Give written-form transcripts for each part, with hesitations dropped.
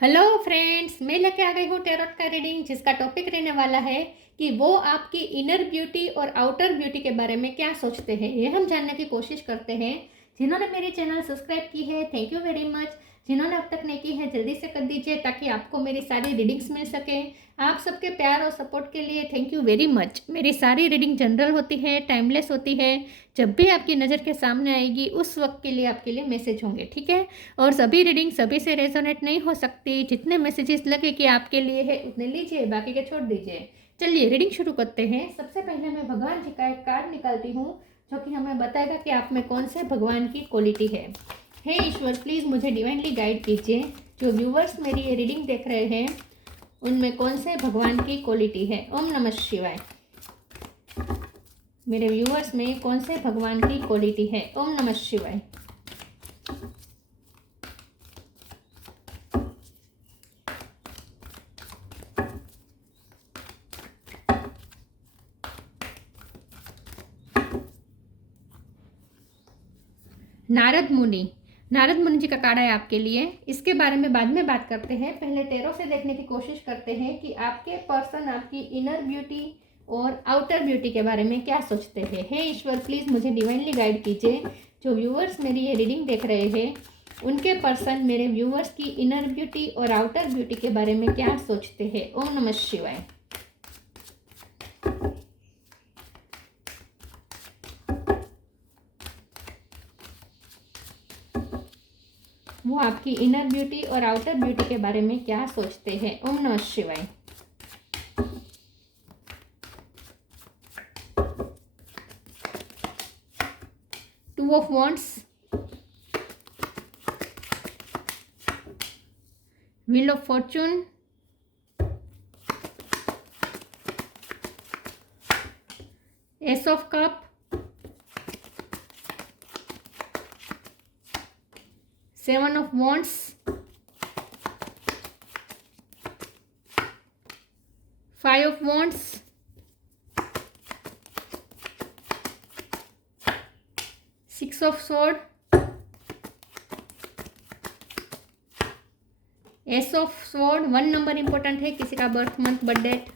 Hello friends, मैं लेके आ गई हूँ टैरोट का रीडिंग, जिसका टॉपिक रहने वाला है कि वो आपकी इनर ब्यूटी और आउटर ब्यूटी के बारे में क्या सोचते हैं। ये हम जानने की कोशिश करते हैं। जिन्होंने मेरी चैनल सब्सक्राइब की है, थैंक यू वेरी मच। जिन्होंने अब तक नहीं की है, जल्दी से कर दीजिए ताकि आपको मेरी सारी रीडिंग्स मिल सके। आप सबके प्यार और सपोर्ट के लिए थैंक यू वेरी मच। मेरी सारी रीडिंग जनरल होती है, टाइमलेस होती है। जब भी आपकी नज़र के सामने आएगी उस वक्त के लिए आपके लिए मैसेज होंगे, ठीक है। और सभी रीडिंग सभी से रेजोनेट नहीं हो सकती। जितने मैसेजेस लगे कि आपके लिए है उतने लीजिए, बाकी के छोड़ दीजिए। चलिए रीडिंग शुरू करते हैं। सबसे पहले मैं भगवान जी का एक कार्ड निकालती हूँ, जो कि हमें बताएगा कि आप में कौन से भगवान की क्वालिटी है। हे ईश्वर, प्लीज़ मुझे डिवाइनली गाइड कीजिए। जो व्यूवर्स मेरी ये रीडिंग देख रहे हैं उनमें कौन से भगवान की क्वालिटी है। ओम नमः शिवाय। मेरे व्यूवर्स में कौन से भगवान की क्वालिटी है। ओम नमः शिवाय। नारद मुनि जी का कार्ड है आपके लिए। इसके बारे में बाद में बात करते हैं। पहले टैरो से देखने की कोशिश करते हैं कि आपके पर्सन आपकी इनर ब्यूटी और आउटर ब्यूटी के बारे में क्या सोचते हैं। हे ईश्वर, प्लीज़ मुझे डिवाइनली गाइड कीजिए। जो व्यूअर्स मेरी ये रीडिंग देख रहे हैं उनके पर्सन मेरे व्यूअर्स की इनर ब्यूटी और आउटर ब्यूटी के बारे में क्या सोचते हैं। ओम नमः शिवाय। वो आपकी इनर ब्यूटी और आउटर ब्यूटी के बारे में क्या सोचते हैं। ओम नमः शिवाय। Two of wands, wheel of fortune, ace of cup, seven of wands, five of wands, six of sword, ace of sword. 1 number important है, किसी का birth month birth date,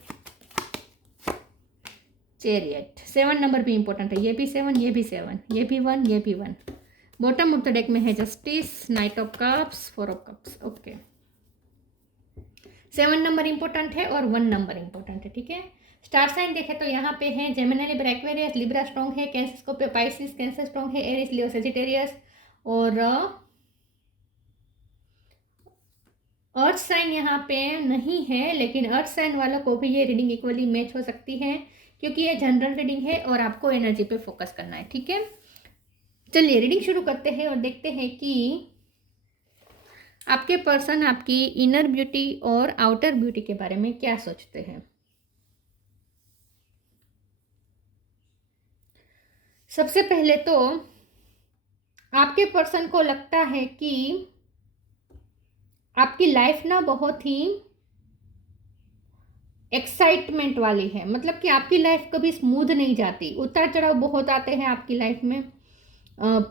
chariot. 7 number भी इंपॉर्टेंट है, ये भी 7, ये भी 7, ये भी 1, ये भी 1। बॉटम ऑफ द डेक में है justice, night of cups, 4 of cups. Okay, 7 number important है और 1 नंबर इंपॉर्टेंट है, ठीक है। स्टार साइन देखे तो यहाँ पे है Gemini, Libra, Aquarius, Libra strong है, Cancer Scorpio Pisces, Cancer strong है, एरिस, लियो, सेजिटेरियस। और अर्थ साइन यहाँ पे नहीं है, लेकिन अर्थ साइन वालों को भी ये रीडिंग इक्वली मैच हो सकती है, क्योंकि ये जनरल रीडिंग है और आपको एनर्जी पे फोकस करना है, ठीक है। चलिए रीडिंग शुरू करते हैं और देखते हैं कि आपके पर्सन आपकी इनर ब्यूटी और आउटर ब्यूटी के बारे में क्या सोचते हैं। सबसे पहले तो आपके पर्सन को लगता है कि आपकी लाइफ ना बहुत ही एक्साइटमेंट वाली है। मतलब कि आपकी लाइफ कभी स्मूथ नहीं जाती, उतार चढ़ाव बहुत आते हैं आपकी लाइफ में।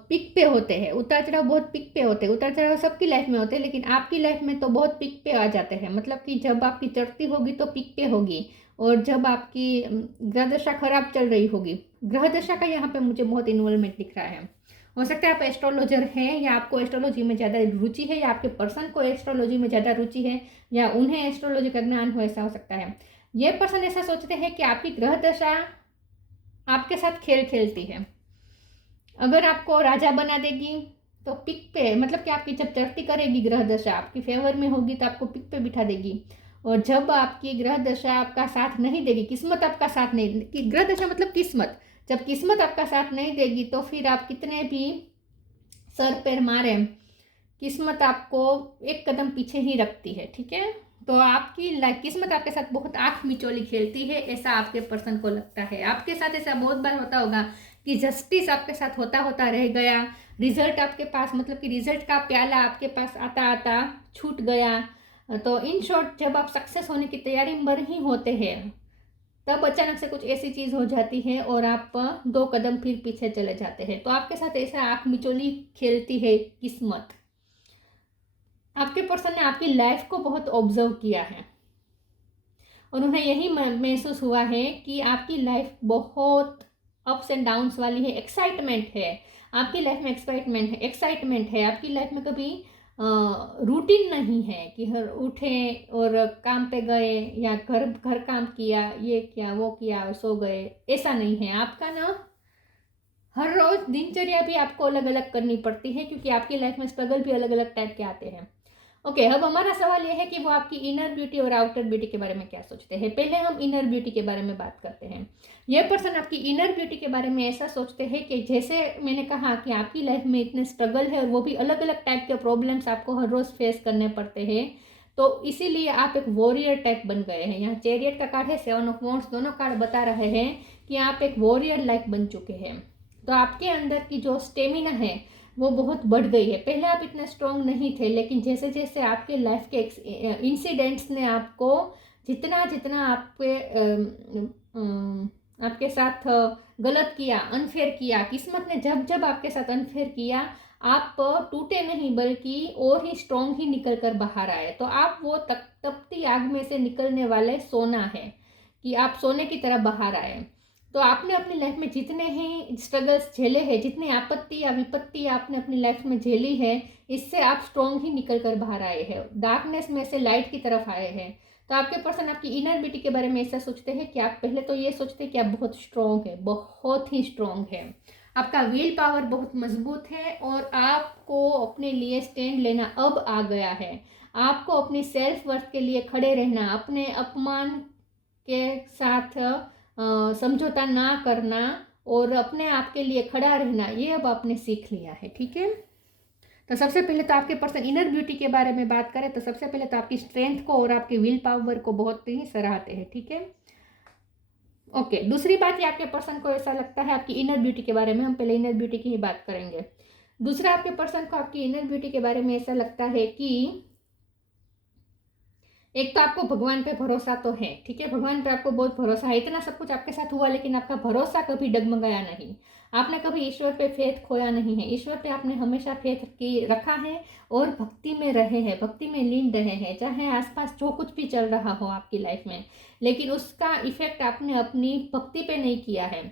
पिक पे होते हैं, उतार चढ़ाव बहुत पिक पे होते हैं। उतार चढ़ाव सबकी लाइफ में होते हैं, लेकिन आपकी लाइफ में तो बहुत पिक पे आ जाते हैं। मतलब कि जब आपकी चढ़ती होगी तो पिक पे होगी, और जब आपकी ग्रह दशा खराब चल रही होगी, ग्रह दशा का यहाँ पे मुझे बहुत इन्वॉल्वमेंट दिख रहा है। हो सकता है आप एस्ट्रोलॉजर हैं, या आपको एस्ट्रोलॉजी में ज़्यादा रुचि है, या आपके पर्सन को एस्ट्रोलॉजी में ज़्यादा रुचि है, या उन्हें एस्ट्रोलॉजी का ज्ञान हो, ऐसा हो सकता है। ये पर्सन ऐसा सोचते हैं कि आपकी ग्रह दशा आपके साथ खेल खेलती है। अगर आपको राजा बना देगी तो पिक पे, मतलब कि आपकी जब चढ़ती करेगी ग्रह दशा आपकी फेवर में होगी तो आपको पिक पे बिठा देगी। और जब आपकी ग्रह दशा आपका साथ नहीं देगी, किस्मत आपका साथ नहीं, कि ग्रह दशा मतलब किस्मत, जब किस्मत आपका साथ नहीं देगी तो फिर आप कितने भी सर पैर मारे, किस्मत आपको एक कदम पीछे ही रखती है, ठीक है। तो आपकी किस्मत आपके साथ बहुत आंख मिचौली खेलती है, ऐसा आपके पर्सन को लगता है। आपके साथ ऐसा बहुत बार होता होगा कि जस्टिस आपके साथ होता होता रह गया, रिजल्ट आपके पास, मतलब कि रिजल्ट का प्याला आपके पास आता आता छूट गया। तो इन शॉर्ट, जब आप सक्सेस होने की तैयारी में ही होते हैं तब अचानक से कुछ ऐसी चीज़ हो जाती है और आप 2 कदम फिर पीछे चले जाते हैं। तो आपके साथ ऐसा आँख मिचौली खेलती है किस्मत। आपके पर्सन ने आपकी लाइफ को बहुत ऑब्जर्व किया है और उन्हें यही महसूस हुआ है कि आपकी लाइफ बहुत अप्स एंड डाउन्स वाली है, एक्साइटमेंट है आपकी लाइफ में, एक्साइटमेंट है आपकी लाइफ में। कभी रूटीन नहीं है कि हर उठे और काम पे गए या घर काम किया, ये किया वो किया और सो गए, ऐसा नहीं है आपका ना। हर रोज दिनचर्या भी आपको अलग अलग करनी पड़ती है क्योंकि आपकी लाइफ में स्ट्रगल भी अलग अलग टाइप के आते हैं। ओके, अब हमारा सवाल यह है कि वो आपकी इनर ब्यूटी और आउटर ब्यूटी के बारे में क्या सोचते हैं। पहले हम इनर ब्यूटी के बारे में बात करते हैं। यह पर्सन आपकी इनर ब्यूटी के बारे में ऐसा सोचते हैं कि जैसे मैंने कहा कि आपकी लाइफ में इतने स्ट्रगल है और वो भी अलग अलग टाइप के प्रॉब्लम्स आपको हर रोज फेस करने पड़ते हैं, तो इसीलिए आप एक वॉरियर टाइप बन गए हैं। यहाँ चैरियट का कार्ड है, 7 ऑफ वॉन्ड्स, दोनों कार्ड बता रहे हैं कि आप एक वॉरियर लाइक बन चुके हैं। तो आपके अंदर की जो स्टेमिना है वो बहुत बढ़ गई है। पहले आप इतने स्ट्रॉन्ग नहीं थे, लेकिन जैसे जैसे आपके लाइफ के इंसिडेंट्स ने आपको जितना जितना आपके साथ गलत किया, अनफेयर किया, किस्मत ने जब जब आपके साथ अनफेयर किया, आप टूटे नहीं बल्कि और ही स्ट्रॉन्ग ही निकल कर बाहर आए। तो आप वो तपती आग में से निकलने वाले सोना है कि आप सोने की तरह बाहर आए। तो आपने अपनी लाइफ में जितने ही स्ट्रगल्स झेले हैं, जितनी आपत्ति या विपत्ति आपने अपनी लाइफ में झेली है, इससे आप स्ट्रॉन्ग ही निकल कर बाहर आए हैं, डार्कनेस में से लाइट की तरफ आए हैं। तो आपके पर्सन आपकी इनर ब्यूटी के बारे में ऐसा सोचते हैं कि आप पहले तो ये सोचते हैं कि आप बहुत स्ट्रॉन्ग है, बहुत ही स्ट्रॉन्ग है, आपका विल पावर बहुत मजबूत है और आपको अपने लिए स्टैंड लेना अब आ गया है। आपको अपनी सेल्फ वर्थ के लिए खड़े रहना, अपने अपमान के साथ समझौता ना करना और अपने आप के लिए खड़ा रहना, ये अब आपने सीख लिया है। ठीक है, तो सबसे पहले तो आपके पर्सन इनर ब्यूटी के बारे में बात करें तो सबसे पहले तो आपकी स्ट्रेंथ को और आपके विल पावर को बहुत ही सराहते हैं। ठीक है, ओके, दूसरी बात ये आपके पर्सन को ऐसा लगता है आपकी इनर ब्यूटी के बारे में, हम पहले इनर ब्यूटी की ही बात करेंगे। दूसरा, आपके पर्सन को आपकी इनर ब्यूटी के बारे में ऐसा लगता है कि एक तो आपको भगवान पे भरोसा तो है। ठीक है, भगवान पे आपको बहुत भरोसा है, इतना सब कुछ आपके साथ हुआ लेकिन आपका भरोसा कभी डगमगाया नहीं, आपने कभी ईश्वर पे फेथ खोया नहीं है, ईश्वर पे आपने हमेशा फेथ की रखा है और भक्ति में रहे हैं, भक्ति में लीन रहे हैं, चाहे आसपास जो कुछ भी चल रहा हो आपकी लाइफ में, लेकिन उसका इफेक्ट आपने अपनी भक्ति पे नहीं किया है।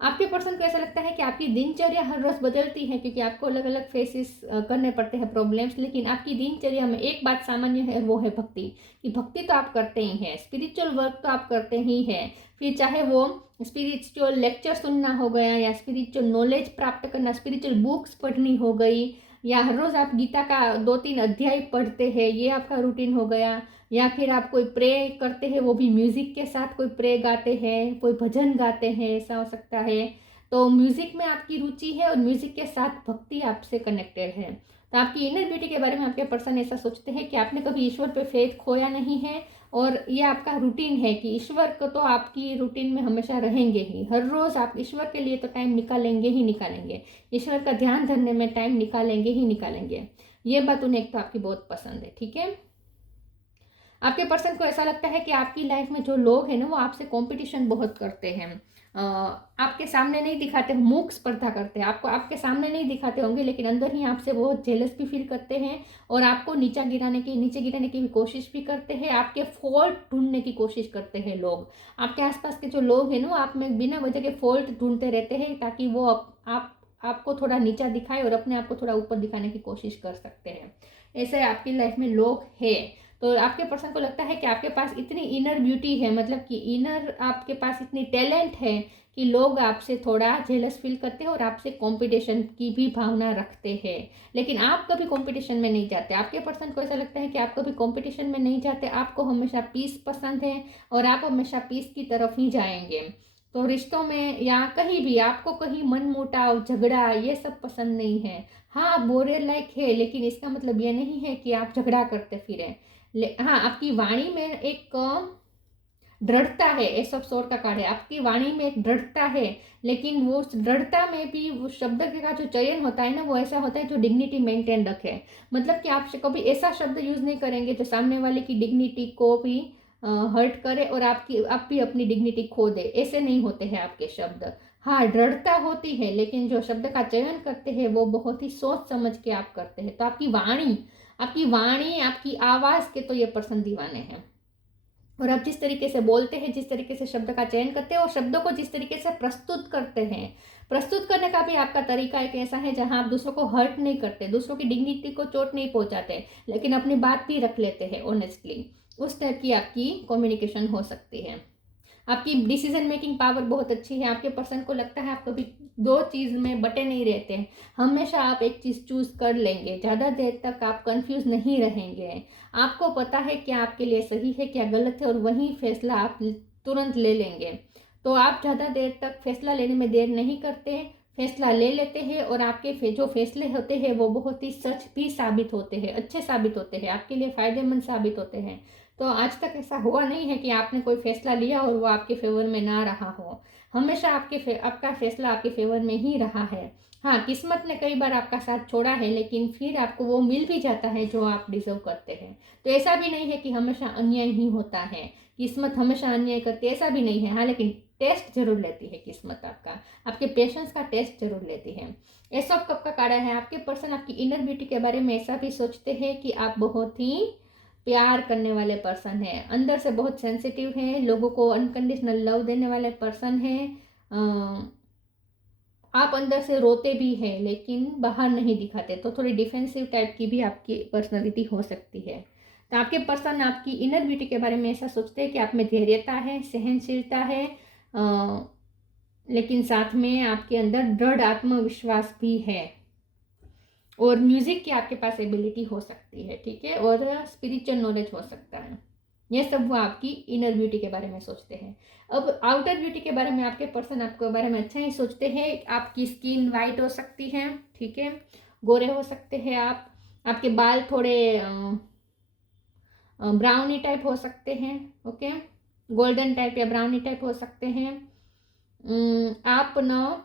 आपके पर्सन को ऐसा लगता है कि आपकी दिनचर्या हर रोज बदलती है क्योंकि आपको अलग अलग फेसेस करने पड़ते हैं प्रॉब्लम्स, लेकिन आपकी दिनचर्या में एक बात सामान्य है, वो है भक्ति। कि भक्ति तो आप करते ही हैं, स्पिरिचुअल वर्क तो आप करते ही हैं, फिर चाहे वो स्पिरिचुअल लेक्चर सुनना हो गया या स्पिरिचुअल नॉलेज प्राप्त करना, स्पिरिचुअल बुक्स पढ़नी हो गई, या हर रोज़ आप गीता का 2-3 अध्याय पढ़ते हैं, ये आपका रूटीन हो गया, या फिर आप कोई प्रे करते हैं वो भी म्यूज़िक के साथ, कोई प्रे गाते हैं, कोई भजन गाते हैं, ऐसा हो सकता है। तो म्यूज़िक में आपकी रुचि है और म्यूज़िक के साथ भक्ति आपसे कनेक्टेड है। तो आपकी इनर ब्यूटी के बारे में आपके पर्सन ऐसा सोचते हैं कि आपने कभी ईश्वर पे फेथ खोया नहीं है और ये आपका रूटीन है कि ईश्वर को तो आपकी रूटीन में हमेशा रहेंगे ही, हर रोज़ आप ईश्वर के लिए तो टाइम निकालेंगे ही निकालेंगे, ईश्वर का ध्यान धरने में टाइम निकालेंगे ही निकालेंगे। ये बात उन्हें एक तो आपकी बहुत पसंद है। ठीक है, आपके पर्सन को ऐसा लगता है कि आपकी लाइफ में जो लोग हैं ना वो आपसे कंपटीशन बहुत करते हैं, आपके सामने नहीं दिखाते, मूक स्पर्धा करते हैं, आपको आपके सामने नहीं दिखाते होंगे लेकिन अंदर ही आपसे बहुत जेलस भी फील करते हैं और आपको नीचे गिराने की भी कोशिश भी करते हैं, आपके फॉल्ट ढूंढने की कोशिश करते हैं लोग। आपके आसपास के जो लोग हैं ना वो आप में बिना वजह के फॉल्ट ढूंढते रहते हैं ताकि वो आपको थोड़ा नीचा दिखाए और अपने आप को थोड़ा ऊपर दिखाने की कोशिश कर सकते हैं। ऐसे आपकी लाइफ में लोग हैं। तो आपके पर्सन को लगता है कि आपके पास इतनी इनर ब्यूटी है, मतलब कि इनर आपके पास इतनी टैलेंट है कि लोग आपसे थोड़ा जेलस फील करते हैं और आपसे कंपटीशन की भी भावना रखते हैं, लेकिन आप कभी कंपटीशन में नहीं जाते। आपके पर्सन को ऐसा लगता है कि आप कभी कंपटीशन में नहीं जाते, आपको हमेशा पीस पसंद है और आप हमेशा पीस की तरफ ही जाएंगे। तो रिश्तों में या कहीं भी आपको कहीं मनमुटाव, झगड़ा, ये सब पसंद नहीं है। हाँ, बोरियर लाइक है, लेकिन इसका मतलब ये नहीं है कि आप झगड़ा करते फिरें। हाँ, आपकी वाणी में एक दृढ़ता है, एस ऑफ सोर्ड का कार्ड है, आपकी वाणी में एक दृढ़ता है, लेकिन वो दृढ़ता में भी वो शब्द का जो चयन होता है ना वो ऐसा होता है जो डिग्निटी मेंटेन रखे। मतलब कि आप कभी ऐसा शब्द यूज नहीं करेंगे जो सामने वाले की डिग्निटी को भी हर्ट करे और आप भी अपनी डिग्निटी खो दे, ऐसे नहीं होते हैं आपके शब्द। हाँ, दृढ़ता होती है लेकिन जो शब्द का चयन करते हैं वो बहुत ही सोच समझ के आप करते हैं। तो आपकी वाणी, आपकी वाणी, आपकी आवाज़ के तो ये पर्सन दीवाने हैं। और आप जिस तरीके से बोलते हैं, जिस तरीके से शब्द का चयन करते हैं और शब्दों को जिस तरीके से प्रस्तुत करते हैं, प्रस्तुत करने का भी आपका तरीका एक ऐसा है जहां आप दूसरों को हर्ट नहीं करते, दूसरों की डिग्निटी को चोट नहीं पहुंचाते, लेकिन अपनी बात भी रख लेते हैं ऑनेस्टली। उस टाइप की आपकी कम्युनिकेशन हो सकती है। आपकी डिसीजन मेकिंग पावर बहुत अच्छी है। आपके पर्सन को लगता है आप कभी दो चीज़ में बटे नहीं रहते हैं, हमेशा आप एक चीज़ चूज़ कर लेंगे, ज़्यादा देर तक आप कंफ्यूज नहीं रहेंगे। आपको पता है क्या आपके लिए सही है क्या गलत है और वही फैसला आप तुरंत ले लेंगे। तो आप ज़्यादा देर तक फैसला लेने में देर नहीं करते, फैसला ले लेते हैं और आपके जो फैसले होते हैं वो बहुत ही सच भी साबित होते हैं, अच्छे साबित होते हैं, आपके लिए फ़ायदेमंद साबित होते हैं। तो आज तक ऐसा हुआ नहीं है कि आपने कोई फैसला लिया और वो आपके फेवर में ना रहा हो। हमेशा आपका फैसला आपके फेवर में ही रहा है। हाँ, किस्मत ने कई बार आपका साथ छोड़ा है, लेकिन फिर आपको वो मिल भी जाता है जो आप डिजर्व करते हैं। तो ऐसा भी नहीं है कि हमेशा अन्याय ही होता है, किस्मत हमेशा अन्याय करती है, ऐसा भी नहीं है। हाँ, लेकिन टेस्ट जरूर लेती है किस्मत आपका, आपके पेशेंस का टेस्ट जरूर लेती है। एस ऑफ कप का कार्ड है। आपके पर्सन आपकी इनर ब्यूटी के बारे में ऐसा भी सोचते हैं कि आप बहुत ही प्यार करने वाले पर्सन है, अंदर से बहुत सेंसिटिव है, लोगों को अनकंडीशनल लव देने वाले पर्सन है। आप अंदर से रोते भी हैं लेकिन बाहर नहीं दिखाते, तो थोड़ी डिफेंसिव टाइप की भी आपकी पर्सनालिटी हो सकती है। तो आपके पर्सन आपकी इनर ब्यूटी के बारे में ऐसा सोचते हैं कि आप में धैर्यता है, सहनशीलता है, लेकिन साथ में आपके अंदर दृढ़ आत्मविश्वास भी है और म्यूजिक की आपके पास एबिलिटी हो सकती है, ठीक है, और स्पिरिचुअल नॉलेज हो सकता है। ये सब वो आपकी इनर ब्यूटी के बारे में सोचते हैं। अब आउटर ब्यूटी के बारे में आपके पर्सन आपके बारे में अच्छा ही सोचते हैं। आपकी स्किन वाइट हो सकती है, ठीक है, गोरे हो सकते हैं आप, आपके बाल थोड़े ब्राउनी टाइप हो सकते हैं, ओके, गोल्डन टाइप या ब्राउनी टाइप हो सकते हैं। आप ना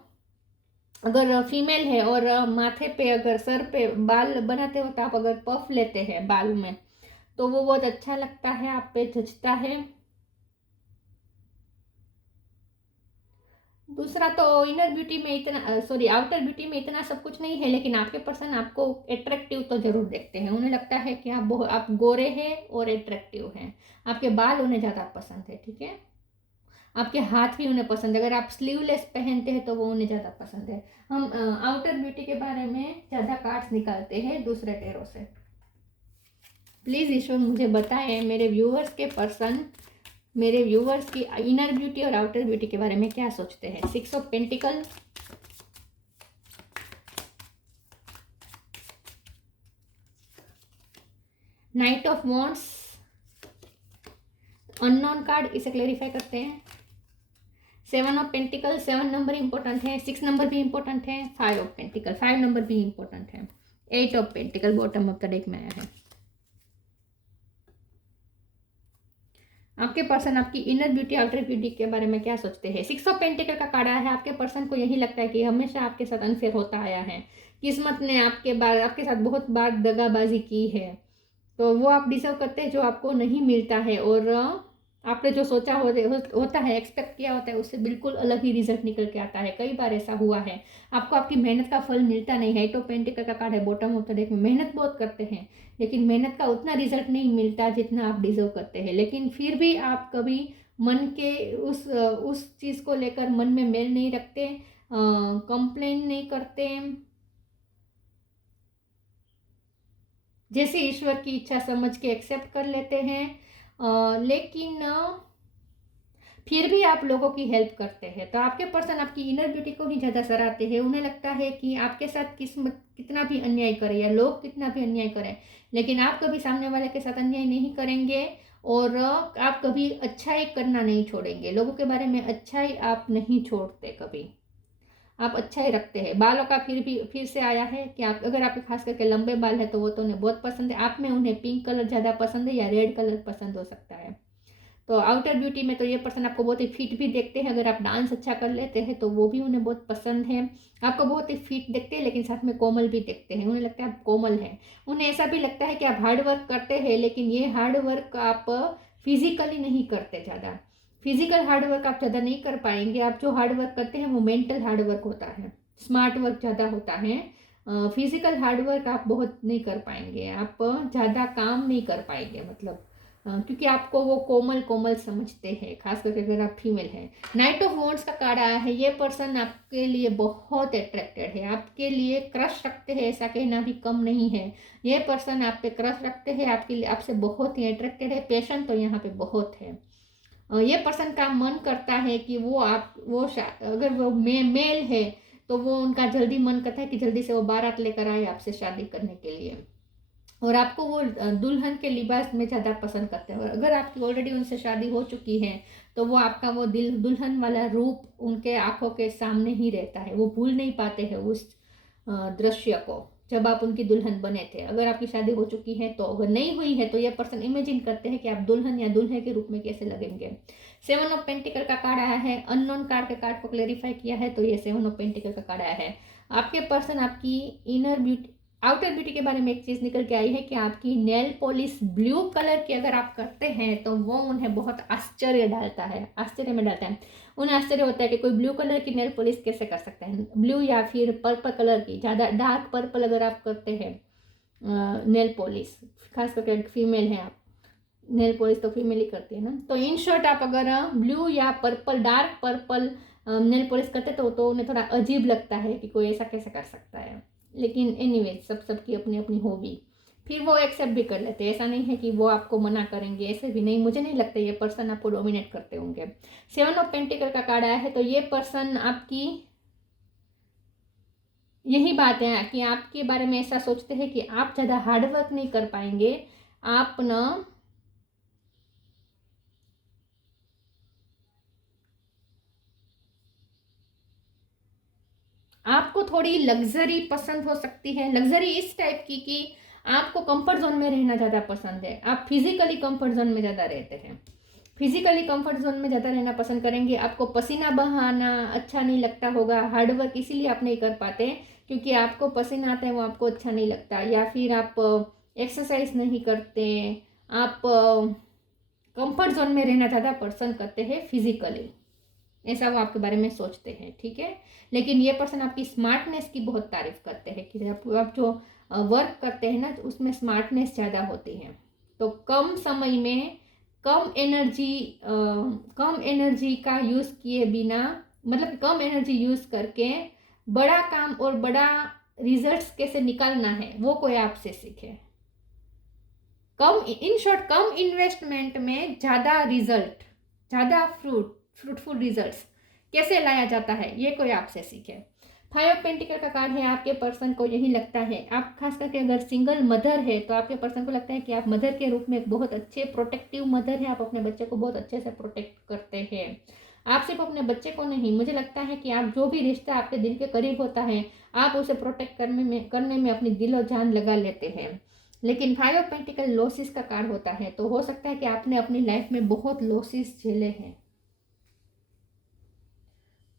अगर फीमेल है और माथे पे अगर सर पे बाल बनाते हो तो आप अगर पफ लेते हैं बाल में तो वो बहुत अच्छा लगता है, आप पे जचता है। दूसरा तो इनर ब्यूटी में इतना आउटर ब्यूटी में इतना सब कुछ नहीं है, लेकिन आपके पर्सन आपको अट्रैक्टिव तो जरूर देखते हैं। उन्हें लगता है कि आप गोरे हैं और अट्रैक्टिव हैं, आपके बाल उन्हें ज़्यादा पसंद है, ठीक है, आपके हाथ भी उन्हें पसंद है, अगर आप स्लीवलेस पहनते हैं तो वो उन्हें ज़्यादा पसंद है। हम आउटर ब्यूटी के बारे में ज़्यादा कार्ड्स निकालते हैं दूसरे टेरो से। प्लीज़ ईश्वर मुझे बताएं मेरे व्यूअर्स के पर्सन मेरे व्यूअर्स की इनर ब्यूटी और आउटर ब्यूटी के बारे में क्या सोचते हैं। 6 of pentacle, night of wands, unknown card, इसे क्लेरिफाई करते हैं। 7 ऑफ पेंटिकल, 7 नंबर इंपॉर्टेंट है, 6 नंबर भी इंपॉर्टेंट है, 5 ऑफ पेंटिकल, 5 नंबर भी इंपॉर्टेंट है, 8 of pentacle bottom of the deck में आया है। आपके पर्सन आपकी इनर ब्यूटी आउटर ब्यूटी के बारे में क्या सोचते हैं। 6 ऑफ पेंटिकल का कार्ड आया है। आपके पर्सन को यही लगता है कि हमेशा आपके साथ अनफेयर होता आया है, किस्मत ने आपके साथ बहुत बार दगाबाजी की है, तो वो आप डिजर्व करते हैं जो आपको नहीं मिलता है, और आपने जो सोचा होता है, एक्सपेक्ट किया होता है, उससे बिल्कुल अलग ही रिजल्ट निकल के आता है। कई बार ऐसा हुआ है, आपको आपकी मेहनत का फल मिलता नहीं है। 8 ऑफ पेंटिकल का कार्ड है बॉटम ऑफ द डेक में। मेहनत बहुत करते हैं लेकिन मेहनत का उतना रिजल्ट नहीं मिलता जितना आप डिजर्व करते हैं, लेकिन फिर भी आप कभी मन के उस चीज़ को लेकर मन में मेल नहीं रखते, कंप्लेन नहीं करते, जैसे ईश्वर की इच्छा समझ के एक्सेप्ट कर लेते हैं, लेकिन फिर भी आप लोगों की हेल्प करते हैं। तो आपके पर्सन आपकी इनर ब्यूटी को ही ज़्यादा सराहते हैं। उन्हें लगता है कि आपके साथ किस्मत कितना भी अन्याय करे या लोग कितना भी अन्याय करें, लेकिन आप कभी सामने वाले के साथ अन्याय नहीं करेंगे और आप कभी अच्छाई करना नहीं छोड़ेंगे। लोगों के बारे में अच्छाई आप नहीं छोड़ते, कभी आप अच्छा ही रखते हैं। बालों का फिर से आया है कि आप अगर आपके खास करके लंबे बाल है तो वो तो उन्हें बहुत पसंद है। आप में उन्हें पिंक कलर ज़्यादा पसंद है या रेड कलर पसंद हो सकता है। तो आउटर ब्यूटी में तो ये पर्सन आपको बहुत ही फिट भी देखते हैं। अगर आप डांस अच्छा कर लेते हैं तो वो भी उन्हें बहुत पसंद है। आपको बहुत ही फिट देखते हैं लेकिन साथ में कोमल भी देखते हैं, उन्हें लगता है आप कोमल हैं। उन्हें ऐसा भी लगता है कि आप हार्ड वर्क करते हैं, लेकिन ये हार्ड वर्क आप फिजिकली नहीं करते ज़्यादा। फिजिकल हार्ड वर्क आप ज़्यादा नहीं कर पाएंगे। आप जो हार्ड वर्क करते हैं वो मेंटल हार्ड वर्क होता है, स्मार्ट वर्क ज़्यादा होता है। फिजिकल हार्डवर्क आप बहुत नहीं कर पाएंगे, आप ज़्यादा काम नहीं कर पाएंगे, मतलब क्योंकि आपको वो कोमल कोमल समझते हैं, खास करके अगर आप फीमेल हैं। नाइट ऑफ वॉन्ड्स का कार्ड आया है, ये पर्सन आपके लिए बहुत अट्रैक्टेड है, आपके लिए क्रश रखते हैं, ऐसा कहना भी कम नहीं है। ये पर्सन आप पे क्रश रखते हैं, आपके लिए आपसे बहुत ही अट्रैक्टेड है, पैशन तो यहाँ पे बहुत है। ये पर्सन का मन करता है कि वो आप वो अगर वो मेल है तो वो उनका जल्दी मन करता है कि जल्दी से वो बारात लेकर आए आपसे शादी करने के लिए, और आपको वो दुल्हन के लिबास में ज़्यादा पसंद करते हैं। और अगर आपकी ऑलरेडी उनसे शादी हो चुकी है तो वो आपका वो दुल्हन वाला रूप उनके आंखों के सामने ही रहता है, वो भूल नहीं पाते हैं उस दृश्य को जब आप उनकी दुल्हन बने थे। अगर आपकी शादी हो चुकी है तो, अगर नहीं हुई है तो ये पर्सन इमेजिन करते हैं कि आप दुल्हन या दुल्हे के रूप में कैसे लगेंगे। 7 ऑफ पेंटिकल का कार्ड आया है, अननोन कार्ड के कार्ड को क्लेरिफाई किया है तो ये 7 ऑफ पेंटिकल का कार्ड आया है। आपके पर्सन आपकी इनर ब्यूटी, आउटर ब्यूटी के बारे में एक चीज़ निकल के आई है कि आपकी नेल पॉलिश ब्लू कलर की अगर आप करते हैं तो वो उन्हें बहुत आश्चर्य डालता है, आश्चर्य में डालता है। उन्हें आश्चर्य होता है कि कोई ब्लू कलर की नेल पॉलिश कैसे कर सकता है, ब्लू या फिर पर्पल कलर की, ज़्यादा डार्क पर्पल अगर आप करते हैं नेल पॉलिश, खास करके फीमेल हैं आप, नेल पॉलिश तो फीमेल ही करती है ना। तो इन शॉर्ट आप अगर ब्लू या purple, dark purple nail polish करते तो उन्हें थोड़ा अजीब लगता है कि कोई ऐसा कैसे कर सकता है। लेकिन एनीवेज सबकी अपनी अपनी हॉबी, फिर वो एक्सेप्ट भी कर लेते हैं, ऐसा नहीं है कि वो आपको मना करेंगे, ऐसे भी नहीं, मुझे नहीं लगता ये पर्सन आपको डोमिनेट करते होंगे। 7 ऑफ पेंटिकल का कार्ड आया है तो ये पर्सन आपकी यही बात है कि आपके बारे में ऐसा सोचते हैं कि आप ज़्यादा हार्डवर्क नहीं कर पाएंगे, आप न आपको थोड़ी लग्जरी पसंद हो सकती है, लग्जरी इस टाइप की कि आपको कंफर्ट जोन में रहना ज़्यादा पसंद है, आप फिजिकली कंफर्ट जोन में ज़्यादा रहते हैं, फिजिकली कंफर्ट जोन में ज़्यादा रहना पसंद करेंगे। आपको पसीना बहाना अच्छा नहीं लगता होगा, हार्डवर्क इसीलिए आप नहीं कर पाते क्योंकि आपको पसीना आता है, वो आपको अच्छा नहीं लगता, या फिर आप एक्सरसाइज नहीं करते, आप कंफर्ट जोन में रहना ज़्यादा पसंद करते हैं फिजिकली, ऐसा वो आपके बारे में सोचते हैं, ठीक है। लेकिन ये पर्सन आपकी स्मार्टनेस की बहुत तारीफ करते हैं कि आप जो वर्क करते हैं ना उसमें स्मार्टनेस ज़्यादा होती है, तो कम समय में कम एनर्जी का यूज़ किए बिना, मतलब कम एनर्जी यूज़ करके बड़ा काम और बड़ा रिजल्ट्स कैसे निकालना है वो कोई आपसे सीखे। इन शॉर्ट कम इन्वेस्टमेंट में ज़्यादा रिजल्ट, ज़्यादा फ्रूटफुल रिजल्ट्स कैसे लाया जाता है ये कोई आपसे सीखे। 5 ऑफ पेंटिकल का कार्ड है, आपके पर्सन को यही लगता है, आप खास करके अगर सिंगल मदर है तो आपके पर्सन को लगता है कि आप मदर के रूप में एक बहुत अच्छे प्रोटेक्टिव मदर है, आप अपने बच्चे को बहुत अच्छे से प्रोटेक्ट करते हैं। आप सिर्फ अपने बच्चे को नहीं, मुझे लगता है कि आप जो भी रिश्ता आपके दिल के करीब होता है आप उसे प्रोटेक्ट करने में अपनी दिल और जान लगा लेते हैं। लेकिन 5 ऑफ पेंटिकल लॉसेस का कार्ड होता है, तो हो सकता है कि आपने अपनी लाइफ में बहुत लॉसेस झेले हैं।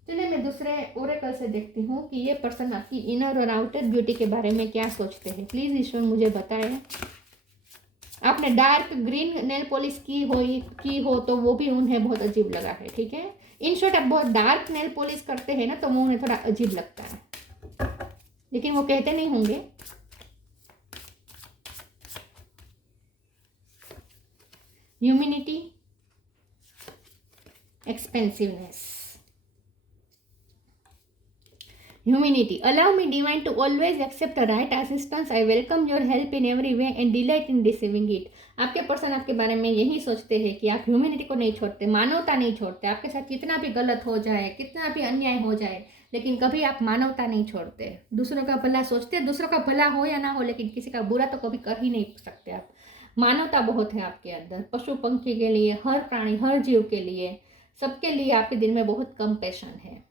चलिए मैं दूसरे ओरेकल से देखती हूँ कि ये पर्सन आपकी इनर और आउटर ब्यूटी के बारे में क्या सोचते हैं। प्लीज़ ईश्वर मुझे बताएं। आपने डार्क ग्रीन नेल पॉलिश की हो तो वो भी उन्हें बहुत अजीब लगा है, ठीक है। इन शॉर्ट आप बहुत डार्क नेल पॉलिश करते हैं ना तो वो उन्हें थोड़ा अजीब लगता है, लेकिन वो कहते नहीं होंगे। Humanity, expensiveness, Humanity. Allow me, divine, to always accept the right assistance. I welcome your help in every way and delight in receiving it. आपके पर्सन आपके बारे में यही सोचते हैं कि आप ह्यूमैनिटी को नहीं छोड़ते, मानवता नहीं छोड़ते, आपके साथ कितना भी गलत हो जाए, कितना भी अन्याय हो जाए, लेकिन कभी आप मानवता नहीं छोड़ते, दूसरों का भला सोचते, दूसरों का भला हो या ना हो लेकिन किसी का बुरा तो कभी कर ही नहीं सकते आप। मानवता बहुत है आपके अंदर, पशु पंखी के लिए, हर प्राणी, हर जीव के लिए, सबके लिए आपके दिल में बहुत कंपैशन है।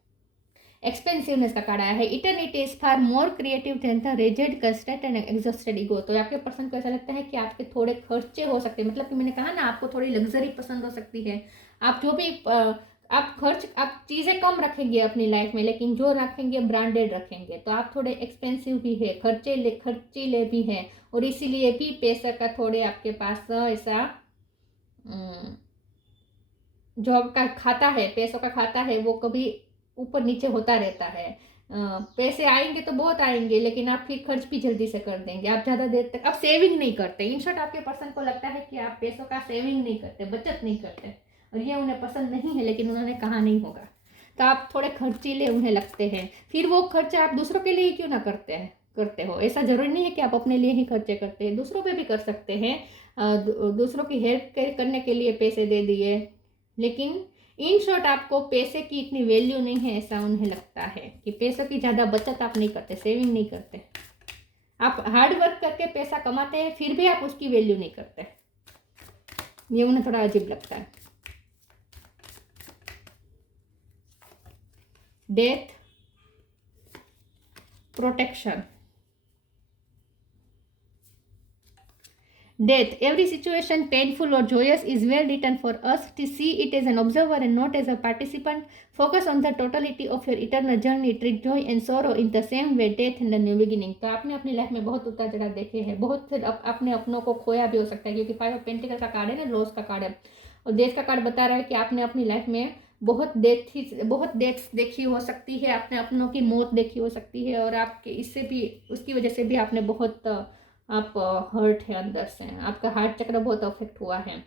एक्सपेंसिवनेस का कार्ड आया है, eternity is far more creative than the rigid construct and exhausted ego. तो आपके पर्सन को ऐसा लगता है कि आपके थोड़े खर्चे हो सकते हैं, मतलब कि मैंने कहा ना आपको थोड़ी लग्जरी पसंद हो सकती है, आप जो भी आप चीज़ें कम रखेंगे अपनी लाइफ में, लेकिन जो रखेंगे ब्रांडेड रखेंगे, तो आप थोड़े एक्सपेंसिव भी है, खर्चीले भी है, और इसीलिए भी पैसा का थोड़े आपके पास ऐसा जो आपका खाता है, पैसों का खाता है वो कभी ऊपर नीचे होता रहता है, पैसे आएंगे तो बहुत आएंगे, लेकिन आप फिर खर्च भी जल्दी से कर देंगे, आप ज़्यादा देर तक आप सेविंग नहीं करते। इन शॉर्ट आपके पर्सन को लगता है कि आप पैसों का सेविंग नहीं करते, बचत नहीं करते, और ये उन्हें पसंद नहीं है, लेकिन उन्होंने कहा नहीं होगा। तो आप थोड़े खर्चीले उन्हें लगते हैं। फिर वो खर्चे आप दूसरों के लिए क्यों ना करते हो। ऐसा ज़रूरी नहीं है कि आप अपने लिए ही खर्चे करते हैं, दूसरों पे भी कर सकते हैं। दूसरों की हेल्प करने के लिए पैसे दे दिए, लेकिन इन शॉर्ट आपको पैसे की इतनी वैल्यू नहीं है, ऐसा उन्हें लगता है कि पैसों की ज़्यादा बचत आप नहीं करते, सेविंग नहीं करते। आप हार्ड वर्क करके पैसा कमाते हैं, फिर भी आप उसकी वैल्यू नहीं करते। ये उन्हें थोड़ा अजीब लगता है। Death, protection. Death. Every situation, painful or joyous, is well written for us to see it as an observer and not as a participant. Focus on the totality of your eternal journey. Treat joy and sorrow in the same way, death and the new beginning. तो आपने अपनी life में बहुत उतार चढ़ाव देखे हैं, बहुत से आपने अपनों को खोया भी हो सकता है, क्योंकि 5 ऑफ पेंटिकल का कार्ड है ना, लॉस का कार्ड है, और डेथ का कार्ड बता रहा है कि आपने अपनी लाइफ में बहुत डेथ देखी हो सकती है, आपने अपनों की मौत देखी हो सकती है, और आपके इससे भी, उसकी वजह से भी आपने बहुत आप हर्ट है अंदर से, आपका हार्ट चक्र बहुत अफेक्ट हुआ है।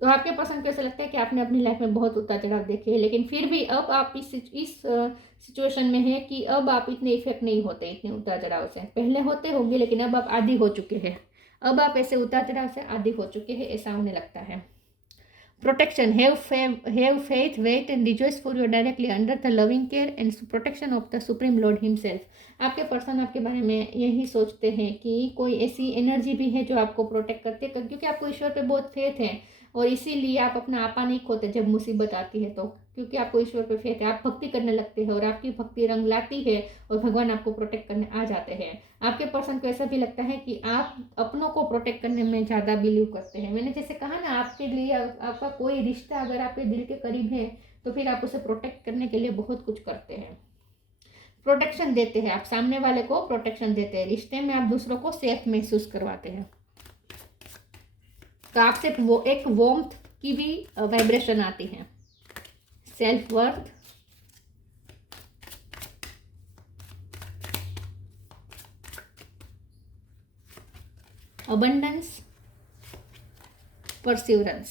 तो आपके पर्सन को ऐसा लगता है कि आपने अपनी लाइफ में बहुत उतार चढ़ाव देखे हैं, लेकिन फिर भी अब आप इस सिचुएशन में है कि अब आप इतने इफेक्ट नहीं होते इतने उतार चढ़ाव से। पहले होते होंगे, लेकिन अब आप आदी हो चुके हैं, अब आप ऐसे उतार चढ़ाव से आदी हो चुके हैं, ऐसा उन्हें लगता है। Protection. Have faith, wait and rejoice, for you are directly under the loving care and protection of the Supreme Lord Himself. आपके पर्सन आपके बारे में यही सोचते हैं कि कोई ऐसी एनर्जी भी है जो आपको प्रोटेक्ट करती है, क्योंकि आपको ईश्वर पे बहुत फेथ है, और इसीलिए आप अपना आपा नहीं खोते जब मुसीबत आती है तो, क्योंकि आपको ईश्वर पे फेथ है, आप भक्ति करने लगते हैं, और आपकी भक्ति रंग लाती है, और भगवान आपको प्रोटेक्ट करने आ जाते हैं। आपके पर्सन को ऐसा भी लगता है कि आप अपनों को प्रोटेक्ट करने में ज़्यादा बिलीव करते हैं। मैंने जैसे कहा ना, आपके लिए आपका कोई रिश्ता अगर आपके दिल के करीब है, तो फिर आप उसे प्रोटेक्ट करने के लिए बहुत कुछ करते हैं, प्रोटेक्शन देते हैं, आप सामने वाले को प्रोटेक्शन देते हैं, रिश्ते में आप दूसरों को सेफ महसूस करवाते हैं। तो आपसे वो एक वार्मथ की भी वाइब्रेशन आती है। Self worth, abundance, perseverance.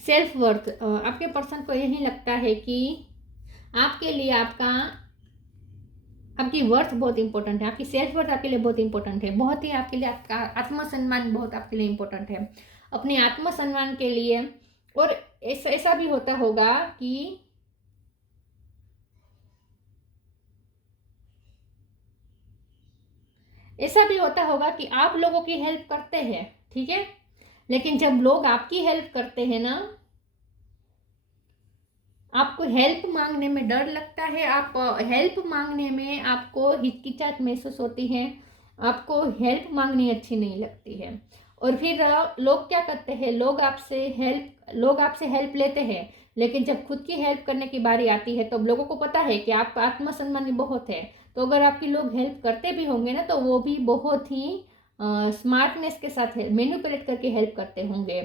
Self worth, आपके पर्सन को यही लगता है कि आपके लिए आपकी वर्थ बहुत इंपॉर्टेंट है, आपकी सेल्फ वर्थ आपके लिए बहुत इंपॉर्टेंट है, बहुत ही आपके लिए आपका आत्मसम्मान बहुत आपके लिए इंपॉर्टेंट है, अपने आत्मसम्मान के लिए। और ऐसा भी होता होगा कि आप लोगों की हेल्प करते हैं, ठीक है, लेकिन जब लोग आपकी हेल्प करते हैं ना, आपको हेल्प मांगने में डर लगता है, आप हेल्प मांगने में आपको हिचकिचाहट महसूस होती है, आपको हेल्प मांगनी अच्छी नहीं लगती है। और फिर लोग क्या करते हैं, लोग आपसे हेल्प लेते हैं, लेकिन जब खुद की हेल्प करने की बारी आती है तो लोगों को पता है कि आपका आत्मसम्मान बहुत है, तो अगर आपकी लोग हेल्प करते भी होंगे ना, तो वो भी बहुत ही स्मार्टनेस के साथ मैनिपुलेट करके हेल्प करते होंगे,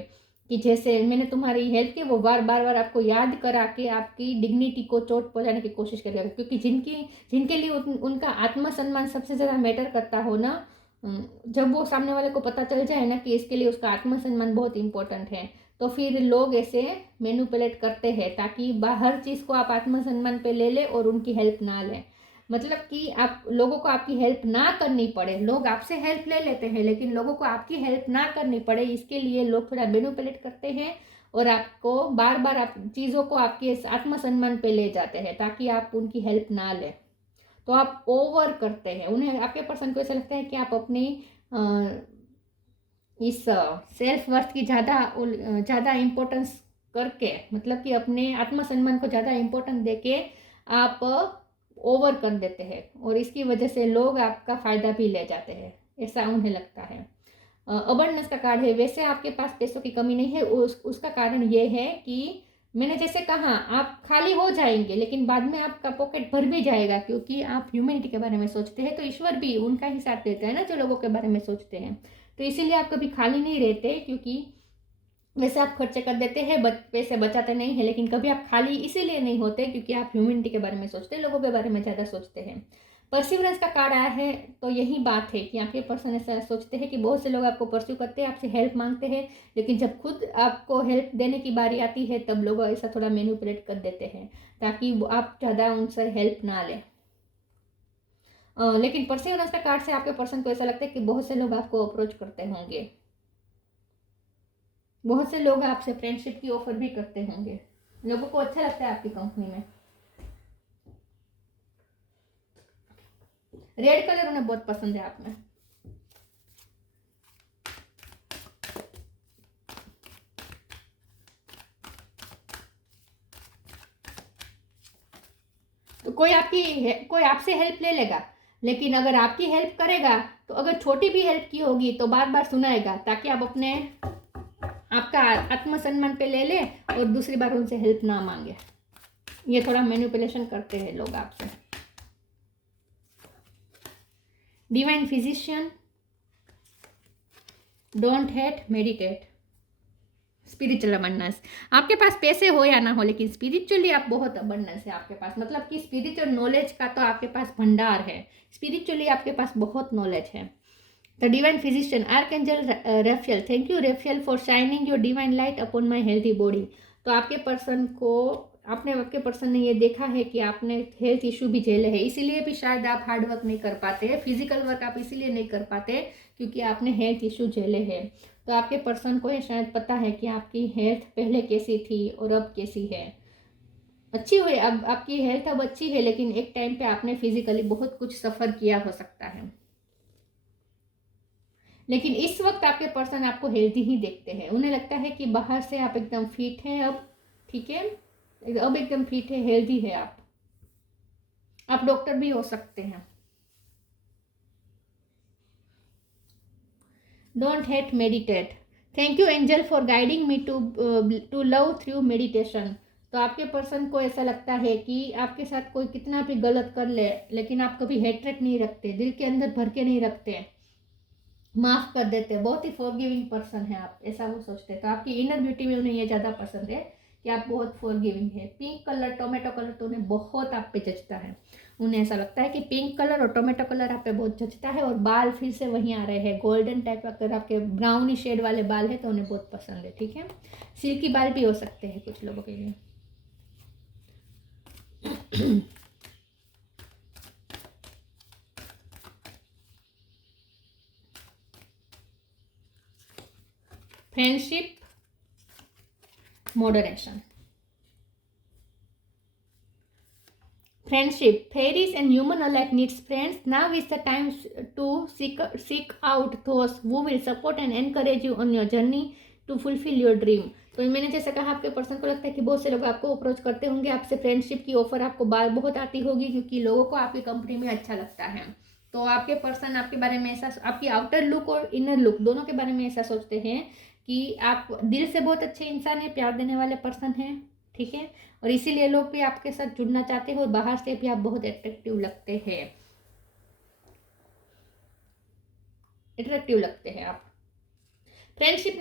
कि जैसे मैंने तुम्हारी हेल्प की, वो बार बार आपको याद करा के आपकी डिग्निटी को चोट पहुंचाने की कोशिश करेगा, क्योंकि जिनके लिए उनका आत्मसम्मान सबसे ज़्यादा मैटर करता हो ना, जब वो सामने वाले को पता चल जाए ना कि इसके लिए उसका आत्मसम्मान बहुत इंपॉर्टेंट है, तो फिर लोग ऐसे मैनिपुलेट करते हैं ताकि हर चीज़ को आप आत्मसम्मान पे ले ले और उनकी हेल्प ना लें। मतलब कि आप लोगों को आपकी हेल्प ना करनी पड़े, लोग आपसे हेल्प ले लेते हैं, लेकिन लोगों को आपकी हेल्प ना करनी पड़े, इसके लिए लोग थोड़ा मैनिपुलेट करते हैं, और आपको बार बार आप चीज़ों को आपके आत्मसम्मान पे ले जाते हैं ताकि आप उनकी हेल्प ना लें। तो आप ओवर करते हैं, उन्हें, आपके पर्सन को ऐसा लगता है कि आप अपनी इस सेल्फ वर्थ की ज़्यादा इम्पोर्टेंस करके, मतलब कि अपने आत्मसम्मान को ज़्यादा इम्पोर्टेंस देके आप ओवर कर देते हैं, और इसकी वजह से लोग आपका फ़ायदा भी ले जाते हैं, ऐसा उन्हें लगता है। अबंडेंस का कार्ड है। वैसे आपके पास पैसों की कमी नहीं है, उसका कारण ये है कि मैंने जैसे कहा, आप खाली हो जाएंगे, लेकिन बाद में आपका पॉकेट भर भी जाएगा, क्योंकि आप ह्यूमैनिटी के बारे में सोचते हैं, तो ईश्वर भी उनका ही साथ देता है ना जो लोगों के बारे में सोचते हैं, तो इसीलिए आप कभी खाली नहीं रहते, क्योंकि वैसे आप खर्चे कर देते हैं, पैसे बचाते नहीं हैं, लेकिन कभी आप खाली इसीलिए नहीं होते क्योंकि आप ह्यूमैनिटी के बारे में सोचते हैं, लोगों के बारे में ज़्यादा सोचते हैं। परसिवरेंस का कार्ड आया है, तो यही बात है कि आपके पर्सन ऐसा सोचते हैं कि बहुत से लोग आपको परस्यू करते हैं, आपसे हेल्प मांगते हैं, लेकिन जब खुद आपको हेल्प देने की बारी आती है तब लोग ऐसा थोड़ा मैनिपुलेट कर देते हैं ताकि आप ज़्यादा उनसे हेल्प ना लें। लेकिन परसिवरेंस का कार्ड से आपके पर्सन को ऐसा लगता है कि बहुत से लोग आपको अप्रोच करते होंगे, बहुत से लोग आपसे फ्रेंडशिप की ऑफर भी करते होंगे, लोगों को अच्छा लगता है आपकी कंपनी में। रेड कलर उन्हें बहुत पसंद है आप में। तो कोई आपसे हेल्प ले लेगा, लेकिन अगर आपकी हेल्प करेगा तो अगर छोटी भी हेल्प की होगी तो बार बार सुनाएगा ताकि आप अपने आपका आत्मसम्मान पे ले ले और दूसरी बार उनसे हेल्प ना मांगे। ये थोड़ा मैनिपुलेशन करते हैं लोग आपसे। Divine physician, don't hate, meditate, spiritual abundance. आपके पास पैसे हो या ना हो, लेकिन स्पिरिचुअली आप बहुत अबंडेंस है आपके पास, मतलब कि स्पिरिचुअल नॉलेज का तो आपके पास भंडार है, स्पिरिचुअली आपके पास बहुत नॉलेज है। The divine physician, archangel Raphael, thank you Raphael for shining your divine light upon my healthy body. तो आपके पर्सन ने ये देखा है कि आपने हेल्थ इशू भी झेले हैं, इसीलिए भी शायद आप हार्ड वर्क नहीं कर पाते, फिजिकल वर्क आप इसीलिए नहीं कर पाते क्योंकि आपने हेल्थ इशू झेले हैं। तो आपके पर्सन को ये शायद पता है कि आपकी हेल्थ पहले कैसी थी और अब कैसी है। अच्छी हुई, अब आपकी हेल्थ अब अच्छी है, लेकिन एक टाइम पे आपने फिजिकली बहुत कुछ सफ़र किया हो सकता है। लेकिन इस वक्त आपके पर्सन आपको हेल्थी ही देखते हैं, उन्हें लगता है कि बाहर से आप एकदम फिट हैं अब, ठीक है, अब एकदम फिट है, हेल्थी है आप डॉक्टर भी हो सकते हैं। Don't hate, meditate, thank you angel for guiding me to love through meditation. तो आपके पर्सन को ऐसा लगता है कि आपके साथ कोई कितना भी गलत कर ले, लेकिन आप कभी हेट्रेट नहीं रखते, दिल के अंदर भर के नहीं रखते, माफ कर देते हैं, बहुत ही फॉरगिविंग पर्सन है आप, ऐसा वो सोचते हैं। तो आपकी इनर ब्यूटी में उन्हें ये ज़्यादा पसंद है कि आप बहुत फॉरगिविंग है। पिंक कलर, टोमेटो कलर तो उन्हें बहुत आप पे जचता है, उन्हें ऐसा लगता है कि पिंक कलर और टोमेटो कलर आप पे बहुत जचता है। और बाल फिर से वहीं आ रहे हैं, गोल्डन टाइप, अगर आपके ब्राउनी शेड वाले बाल है तो उन्हें बहुत पसंद है, ठीक है। सिल्की बाल भी हो सकते हैं कुछ लोगों के लिए। Friendship, moderation, friendship, fairies and human alike needs friends. Now is the time to seek out those who will support and encourage you on your journey to fulfill your dream. तो मैंने जैसे कहा, आपके पर्सन को लगता है कि बहुत से लोग आपको अप्रोच करते होंगे, आपसे फ्रेंडशिप की ऑफर आपको बार बहुत आती होगी क्योंकि लोगों को आपकी कंपनी में अच्छा लगता है। तो आपके पर्सन आपके बारे में ऐसा, आपकी आउटर लुक और इनर लुक दोनों के बारे में ऐसा सोचते हैं कि आप दिल से बहुत अच्छे इंसान हैं, प्यार देने वाले पर्सन हैं, ठीक है, और इसीलिए लोग भी आपके साथ जुड़ना चाहते हैं और बाहर से भी आप बहुत अट्रैक्टिव लगते हैं, आप फ्रेंडशिप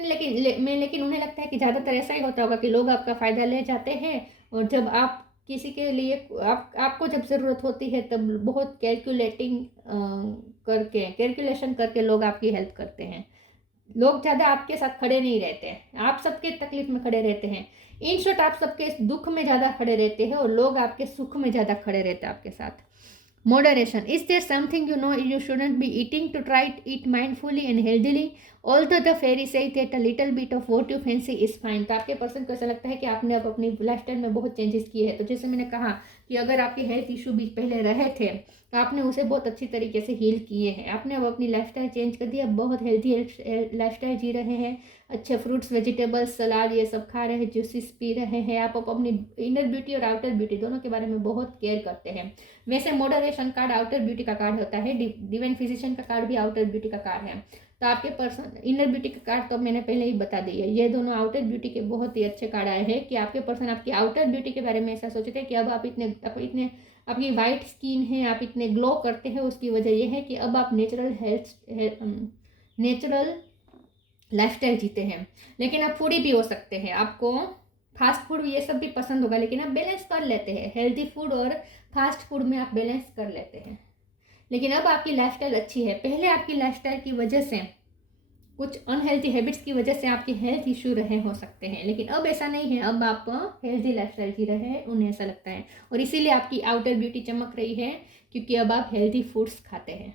में। लेकिन उन्हें लगता है कि ज़्यादातर ऐसा ही होता होगा कि लोग आपका फ़ायदा ले जाते हैं और जब आप किसी के लिए आपको जब ज़रूरत होती है तब बहुत कैलकुलेशन करके लोग आपकी हेल्प करते हैं। लोग ज़्यादा आपके साथ खड़े नहीं रहते हैं, आप सबके तकलीफ में खड़े रहते हैं। इन शॉर्ट, आप सबके दुख में ज़्यादा खड़े रहते हैं और लोग आपके सुख में ज़्यादा खड़े रहते हैं आपके साथ। Moderation. Is there something you know you shouldn't be eating to try to eat mindfully and healthily? Although the fairy say that a little bit of what you fancy is fine. तो आपके person को ऐसा लगता है कि आपने अब अपनी लाइफस्टाइल में बहुत चेंजेस किए हैं। तो जैसे मैंने कहा कि अगर आपके हेल्थ इशू भी पहले रहे थे तो आपने उसे बहुत अच्छी तरीके से हील किए हैं, आपने अब अपनी लाइफस्टाइल चेंज कर दी, अब बहुत हेल्थी लाइफस्टाइल जी रहे हैं, अच्छे फ्रूट्स, वेजिटेबल्स, सलाद ये सब खा रहे हैं, जूसेस पी रहे हैं, आप अपनी इनर ब्यूटी और आउटर ब्यूटी दोनों के बारे में बहुत केयर करते हैं। वैसे मॉडरेशन कार्ड आउटर ब्यूटी का कार्ड होता है, डिवाइन फिजिशियन का कार्ड भी आउटर ब्यूटी का कार्ड है। तो आपके पर्सन इनर ब्यूटी का कार्ड तो मैंने पहले ही बता दी है, ये दोनों आउटर ब्यूटी के बहुत ही अच्छे कार्ड आए हैं कि आपके पर्सन आपकी आउटर ब्यूटी के बारे में ऐसा सोचते हैं कि अब आप इतने आपकी वाइट स्किन है, आप इतने ग्लो करते हैं, उसकी वजह यह है कि अब आप नेचुरल लाइफस्टाइल जीते हैं। लेकिन आप फूडी भी हो सकते हैं, आपको फास्ट फूड ये सब भी पसंद होगा, लेकिन आप बैलेंस कर लेते हैं, हेल्दी फूड और फास्ट फूड में आप बैलेंस कर लेते हैं। लेकिन अब आपकी लाइफस्टाइल अच्छी है, पहले आपकी लाइफस्टाइल की वजह से, कुछ अनहेल्दी हैबिट्स की वजह से आपके हेल्थ इश्यू रहे हो सकते हैं, लेकिन अब ऐसा नहीं है, अब आप हेल्दी लाइफस्टाइल जी रहे हैं, उन्हें ऐसा लगता है, और इसीलिए आपकी आउटर ब्यूटी चमक रही है, क्योंकि अब आप हेल्दी फूड्स खाते हैं।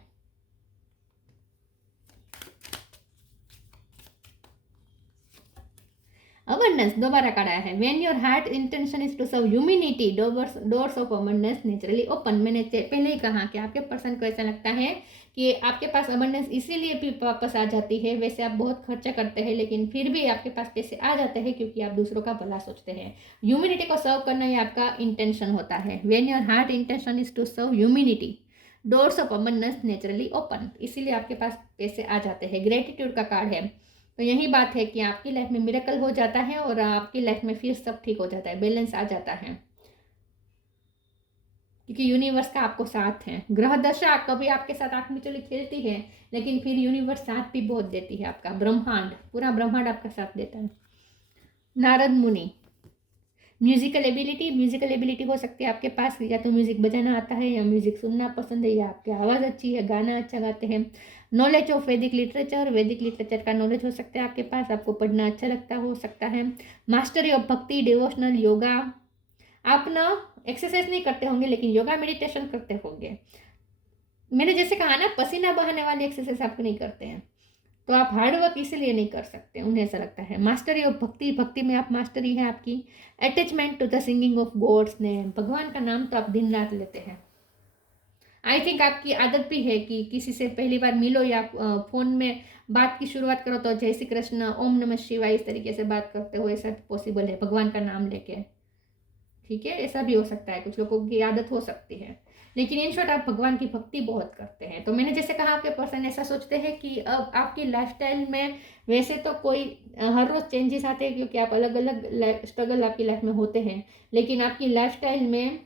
अबंडेंस दोबारा काढ़ा है। When your heart intention is to serve humanity, doors of abundance naturally open. मैंने पहले ही कहा कि आपके पर्सन को ऐसा लगता है कि आपके पास अबंडेंस इसीलिए भी वापस आ जाती है। वैसे आप बहुत खर्चा करते हैं, लेकिन फिर भी आपके पास पैसे आ जाते हैं, क्योंकि आप दूसरों का भला सोचते हैं। ह्यूमैनिटी को सर्व करना ये आपका इंटेंशन होता है। When your heart intention is to serve humanity, doors of abundance naturally open, इसीलिए आपके पास पैसे आ जाते हैं। ग्रेटिट्यूड का कार्ड है, तो यही बात है कि आपकी लाइफ में मिरेकल हो जाता है और आपकी लाइफ में फिर सब ठीक हो जाता है, बैलेंस आ जाता है, क्योंकि यूनिवर्स का आपको साथ है। ग्रह दशा कभी आपके साथ आंख मिचौली खेलती है, लेकिन फिर यूनिवर्स साथ भी बहुत देती है आपका। ब्रह्मांड, पूरा ब्रह्मांड आपका साथ देता है। नारद मुनि, म्यूजिकल एबिलिटी हो सकती है आपके पास, या तो म्यूजिक बजाना आता है, या म्यूजिक सुनना पसंद है, या आपकी आवाज़ अच्छी है, गाना अच्छा गाते हैं। नॉलेज ऑफ वैदिक लिटरेचर का नॉलेज हो सकता है आपके पास, आपको पढ़ना अच्छा लगता हो सकता है। मास्टरी ऑफ भक्ति, डिवोशनल योगा, आप ना एक्सरसाइज नहीं करते होंगे, लेकिन योगा मेडिटेशन करते होंगे। मैंने जैसे कहा ना, पसीना बहाने वाली एक्सरसाइज आप नहीं करते हैं, तो आप हार्ड वर्क इसीलिए नहीं कर सकते, उन्हें ऐसा लगता है। मास्टरी ऑफ भक्ति में आप मास्टरी है आपकी। Attachment to the singing of God's name, भगवान का नाम तो आप दिन रात लेते हैं। आई थिंक आपकी आदत भी है कि किसी से पहली बार मिलो या फ़ोन में बात की शुरुआत करो तो जय श्री कृष्ण, ओम नमः शिवाय, इस तरीके से बात करते हो, ऐसा पॉसिबल है भगवान का नाम लेके। ठीक है, ऐसा भी हो सकता है, कुछ लोगों की आदत हो सकती है, लेकिन इन शॉर्ट आप भगवान की भक्ति बहुत करते हैं। तो मैंने जैसे कहा, आपके पर्सन ऐसा सोचते हैं कि अब आपकी लाइफस्टाइल में वैसे तो कोई हर रोज़ चेंजेस आते हैं, क्योंकि आप अलग अलग स्ट्रगल आपकी लाइफ में होते हैं, लेकिन आपकी लाइफस्टाइल में,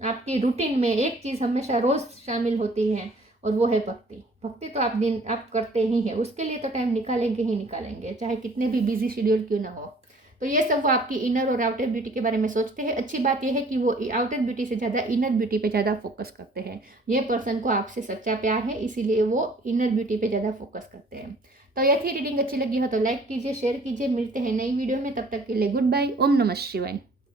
आपकी रूटीन में एक चीज़ हमेशा रोज़ शामिल होती है, और वो है भक्ति। भक्ति तो आप करते ही हैं, उसके लिए तो टाइम निकालेंगे ही निकालेंगे, चाहे कितने भी बिजी शेड्यूल क्यों ना हो। तो ये सब वो आपकी इनर और आउटर ब्यूटी के बारे में सोचते हैं। अच्छी बात यह है कि वो आउटर ब्यूटी से ज़्यादा इनर ब्यूटी पे ज़्यादा फोकस करते हैं। ये पर्सन को आपसे सच्चा प्यार है, इसीलिए वो इनर ब्यूटी पे ज़्यादा फोकस करते हैं। तो यह थी रीडिंग, अच्छी लगी हो तो लाइक कीजिए, शेयर कीजिए। मिलते हैं नई वीडियो में, तब तक के लिए गुड बाय। ओम नमः शिवाय।